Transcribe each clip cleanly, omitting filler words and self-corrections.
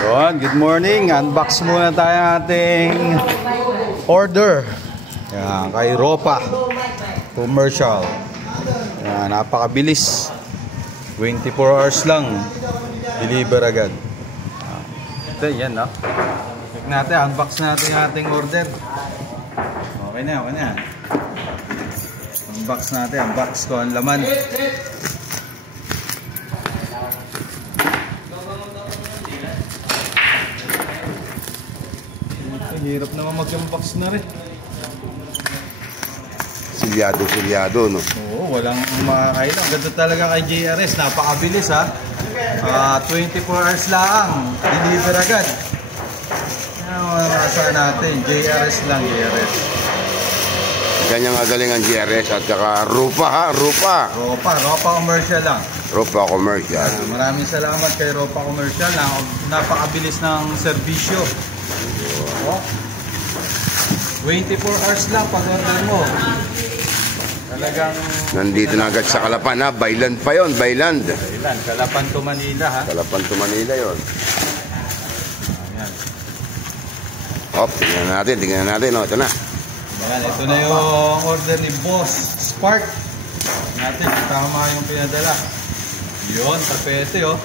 Yun, good morning. Unbox muna tayo ating order. Yan, kay Ropa Commercial. Yan, napakabilis. 24 hours lang. Deliver agad. Ito, yan, no? Check natin, unbox natin yung ating order. Okay na, okay na. Unbox natin, unbox ko ang laman. Hirap naman mag-unbox na rin. Silyado, no? Oo, walang makakailang. Ganda talaga kay JRS. Napakabilis, ha? 24 hours lang. Deliver agad. Yan ang makasaan natin. JRS lang, JRS. Ganyang agaling ang JRS at saka Ropa, ha? Ropa Commercial lang. Ropa Commercial. Maraming salamat kay Ropa Commercial. Napakabilis ng serbisyo. Oh. 24 hours lang pag-order mo. Talagang nandito na agad sa Calapan, ha? Bayland pa yon, Bayland. Calapan to Manila, ha? Calapan to Manila yon. Ayan. Hop, tingnan natin. Oh, ito na. Ayan, ito na yung order ni Boss Spark. Natin, tama yung pinadala. Yun, tapete, oh.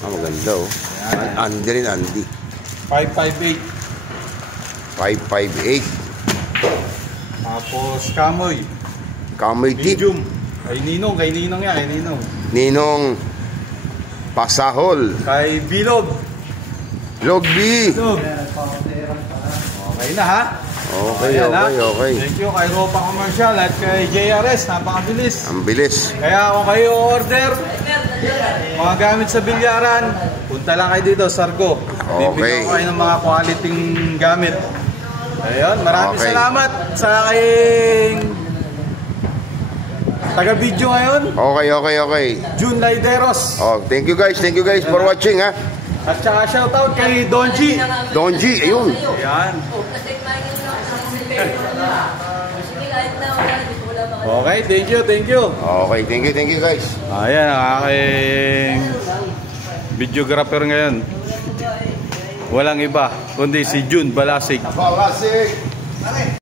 Maganda, oh. Andy rin, Andy. 558. 558. Tapos Kamoy. Kamoy Deep. Medium. Kay Ninong yan, kay Ninong. Ninong Pasahol. Kay Bilog. Logby. Bilog. Okay na, ha? Okay. Thank you kay Ropa Commercial at kay JRS. Napakabilis. Ang bilis. Kaya kung kayo order mga gamit sa bilyaran, punta lang kayo dito, Sargo. Bibigyan ko kayo ng mga quality gamit. Ayun, maraming salamat sa aking taga-video ngayon. Okay. June Laideros. Oh, thank you guys for watching, ha. At saka shoutout kay Donji. Ayun. Ayan. Okay, thank you. Okay, thank you guys. Ayan ang aking videographer ngayon. Walang iba kundi si June Balasig.